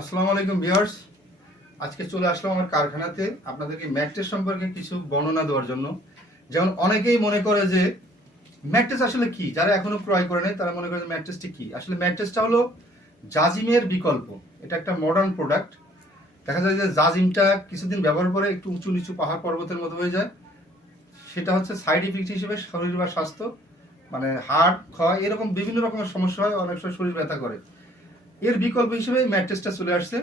আসসালামু আলাইকুম ভিউয়ার্স। আজকে চলে আসলাম আমার কারখানাতে। আপনাদেরকে ম্যাট্রেস সম্পর্কে কিছু বর্ণনা দেওয়ার জন্য। যেমন অনেকেই মনে করে যে ম্যাট্রেস আসলে কি? যারা এখনও ক্রয় করে নাই, তারা মনে করে যে ম্যাট্রেসটি কি? আসলে ম্যাট্রেসটা হলো জাজিমের বিকল্প। এটা একটা মডার্ন প্রোডাক্ট দেখা যায় যে জাজিমটা কিছুদিন ব্যবহার করে একটু উঁচু নিচু পাহাড় পর্বতের মতো হয়ে যায়। সেটা হচ্ছে সাইড ইফেক্ট হিসেবে শরীর বা স্বাস্থ্য মানে হার্ট ক্ষয় এরকম বিভিন্ন রকমের সমস্যা হয়, অনেক সময় শরীর ব্যথা করে। এর বিকল্প হিসেবে ম্যাট্রেসটা চলে আসছে।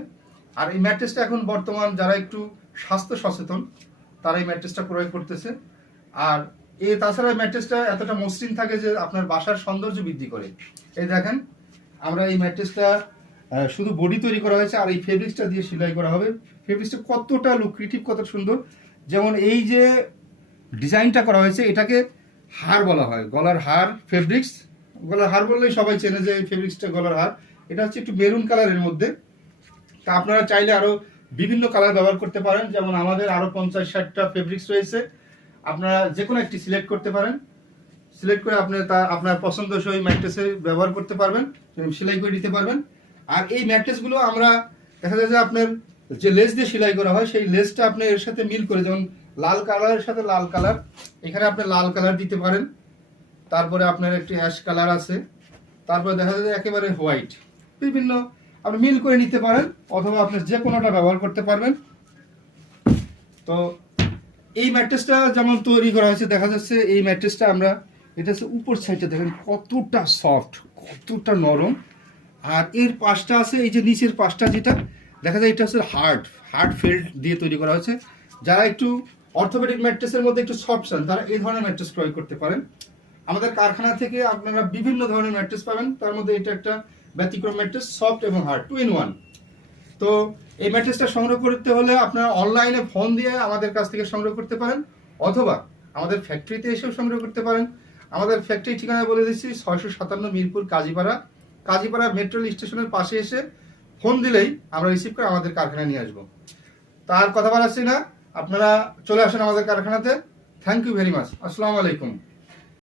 আর এই ম্যাট্রেসটা এখন বর্তমান যারা একটু স্বাস্থ্য সচেতন, তারা এই ম্যাট্রেসটা ক্রয় করতেছে। আর এ তাছাড়া ম্যাট্রেসটা এতটা মসৃণ থাকে যে আপনার বাসার সৌন্দর্য বৃদ্ধি করে। এই দেখেন, আমরা এই ম্যাট্রেসটা শুধু বডি তৈরি করা হয়েছে আর এই ফেব্রিক্সটা দিয়ে সেলাই করা হবে। ফেব্রিক্সটা কতটা লুক্রিটিভ কত সুন্দর। যেমন এই যে ডিজাইনটা করা হয়েছে, এটাকে হার বলা হয়। গলার হার ফেব্রিক্স। গলার হার বললেই সবাই চেনে যে এই ফেব্রিক্সটা গলার হার। এটা হচ্ছে একটু মেরুন কালারের মধ্যে। তা আপনারা চাইলে আরও বিভিন্ন কালার ব্যবহার করতে পারেন। যেমন আমাদের আরও পঞ্চাশ ষাটটা ফেব্রিক্স রয়েছে। আপনারা যে কোনো একটি সিলেক্ট করতে পারেন। সিলেক্ট করে আপনি তা, আপনার পছন্দসই ম্যাট্রেসে ব্যবহার করতে পারবেন। সেলাই করে দিতে পারবেন। আর এই ম্যাট্রেসগুলো আমরা, দেখা যায় যে আপনার যে লেস দিয়ে সেলাই করা হয়, সেই লেসটা আপনি এর সাথে মিল করে, যেমন লাল কালারের সাথে লাল কালার এখানে আপনি লাল কালার দিতে পারেন। তারপরে আপনার একটি অ্যাশ কালার আছে। তারপরে দেখা যায় একেবারে হোয়াইট বিভিন্ন আপনি মিল করে নিতে পারেন অথবা আপনি যে কোনোটা ব্যবহার করতে পারবেন। তো এই ম্যাট্রেসটা যেমন তৈরি করা হয়েছে, দেখা যাচ্ছে এই ম্যাট্রেসটা আমরা, এটা হচ্ছে উপর সাইডটা, দেখেন কতটা সফট, কতটা নরম। আর এর পাশটা আছে, এই যে নিচের পাশটা যেটা, দেখা যায় এটা হচ্ছে হার্ড হার্ড ফিল্ড দিয়ে তৈরি করা হয়েছে। যারা একটু অর্থোপেডিক ম্যাট্রেসের মধ্যে একটু সফট চান, তারা এই ধরনের ম্যাট্রেস ক্রয় করতে পারেন। আমাদের কারখানা থেকে আপনারা বিভিন্ন ধরনের ম্যাট্রেস পাবেন। তার মধ্যে এটা একটা ব্যতিক্রম ম্যাট্রেস, সফট এবং হার্ড টু ইন ওয়ান তো এই ম্যাট্রেসটা সংগ্রহ করতে হলে আপনারা অনলাইনে ফোন দিয়ে আমাদের কাছ থেকে সংগ্রহ করতে পারেন, অথবা আমাদের ফ্যাক্টরিতে এসেও সংগ্রহ করতে পারেন। আমাদের ফ্যাক্টরি ঠিকানা বলে দিচ্ছি, ছয়শো সাতান্ন মিরপুর কাজীপাড়া। কাজীপাড়া মেট্রো স্টেশনের পাশে এসে ফোন দিলেই আমরা রিসিভ করে আমাদের কারখানায় নিয়ে আসব। তার কথা বাড়াচ্ছি না, আপনারা চলে আসেন আমাদের কারখানাতে। থ্যাংক ইউ ভেরি মাচ আসসালামু আলাইকুম।